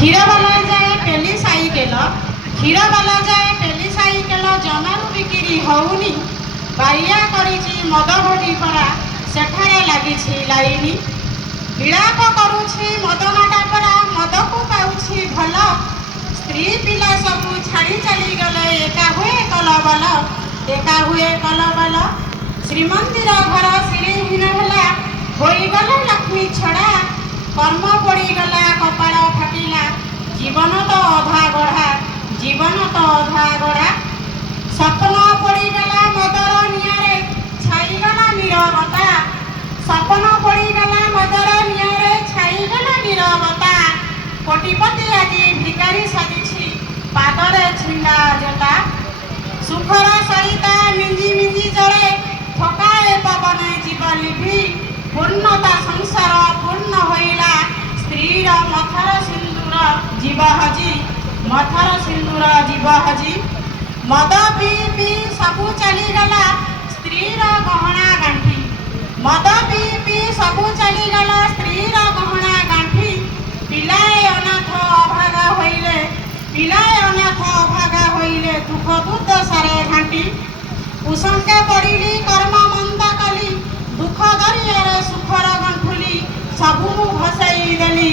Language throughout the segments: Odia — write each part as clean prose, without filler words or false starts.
ক্ষীরবালা যায় টেলি সাইকেল ক্ষীরবালা যায় টেলি সাইকেল জমাରୁ বিক্রি হউনি ବାଇଆ କରିଛି ମଦ ଭୋଟି ପରା ସେଠାରେ ଲାଗିଛି ଲାଇନି ବିଳାପ କରୁଛି ମଦନାଟା ପରା ମଦକୁ ପାଉଛି ଭଲ ସ୍ତ୍ରୀ ପିଲା ସବୁ ଛାଡ଼ି ଚାଲିଗଲେ ଏକା ହୁଏ କଲବଲ ଏକା ହୁଏ କଲବଲ ଶ୍ରୀମନ୍ଦିର ଘର ଶ୍ରୀହୀନ ହେଲା ହୋଇଗଲା ଲକ୍ଷ୍ମୀ ଛଡ଼ା କର୍ମ ପଡ଼ିଗଲା କପାଳ ଫାଟିଲା ଜୀବନ ତ ଅଧା ଗଢ଼ା ଜୀବନ ତ ଅଧା ଗଢ଼ା ସ୍ୱପ୍ନ ପଡ଼ିଗଲା ମଦର ନିଆଁରେ ଛାଇଗଲା ନୀରବତା ସ୍ୱପ୍ନ ପଡ଼ିଗଲା ମଦର ନିଆଁରେ ଛାଇଗଲା ନୀରବତା କୋଟିପତି ଆଜି ଭିକାରୀ ସାଜିଛି ପାଦରେ ଛିଣ୍ଡା ଜୋତା ସୁଖର ସରିତା ମିଞ୍ଜି ମିଞ୍ଜି ଜଳେ ଥକାଏ ପବନେ ଯିବ ଲିଭି ପୂର୍ଣ୍ଣତା ସଂସାର ପୂର୍ଣ୍ଣ ହୋଇଲା ସ୍ତ୍ରୀର ମଥର ସିନ୍ଦୁର ଯିବ ହଜି ମଥର ସିନ୍ଦୁର ଯିବ ହଜି ମଦ ପିଇ ପିଇ ସବୁ ଚାଲିଗଲା ସ୍ତ୍ରୀର ଗହଣା ଗାଣ୍ଠି ମଦ ପିଇ ପିଇ ସବୁ ଚାଲିଗଲା ସ୍ତ୍ରୀର ଗହଣା ଗାଣ୍ଠି ପିଲାଏ ଅନାଥ ଅଭାଗା ହୋଇଲେ ପିଲାଏ ଅନାଥ ଅଭାଗା ହୋଇଲେ ଦୁଃଖ ଦୁର୍ଦ୍ଦଶାରେ ଘାଣ୍ଟି କୁସଙ୍ଗେ ପଡ଼ିଲି କର୍ମ ମନ୍ଦ କଲି ଦୁଃଖ ଦରିଆରେ ସୁଖର ଗଣ୍ଠୁଲି ସବୁ ମୁଁ ଭସେଇ ଦେଲି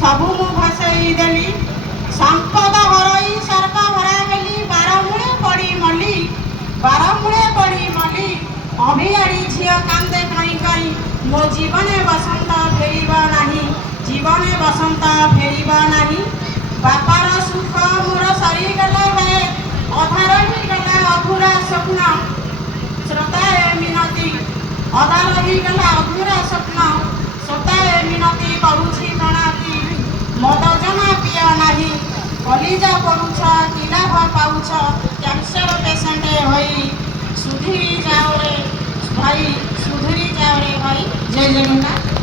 ସବୁ ମୁଁ ଭସେଇ ଦେଲି ସମ୍ପଦ ହରଇ ସର୍ପ ଭରା ହେଲି ବାରମୂଳେ ପଡ଼ି ମଲି ବାରମୂଳେ ପଡ଼ି ମଲି ଅଭିଆଡ଼ି ଝିଅ କାନ୍ଦେ କାଇଁ କାଇଁ ମୋ ଜୀବନେ ବସନ୍ତ ଫେରିବ ନାହିଁ ଜୀବନେ ବସନ୍ତ ଫେରିବ ନାହିଁ ବାପାର ସୁଖ ମୋର ସରିଗଲା ହେ ଅଧା ରହିଗଲା ଅଧୁରା ସ୍ୱପ୍ନ ଶ୍ରୋତାଏ ମିନତି ଅଧା ରହିଗଲା ଅଧୁରା ସ୍ୱପ୍ନ ଶ୍ରୋତାଏ ମିନତି କରୁଛି ପ୍ରଣାତି ମଦ ଜମା ପିଅ ନାହିଁ କଲିଜା ପଡ଼ୁଛ କି ଲାଭ ପାଉଛ କ୍ୟାନ୍ସର ପେସେଣ୍ଟ ହୋଇ ସୁଧୁରି ଯାଓ ରେ ଭାଇ ସୁଧୁରି ଯାଓ ରେ ଭାଇ ଜୟ ଜଗନ୍ନାଥ।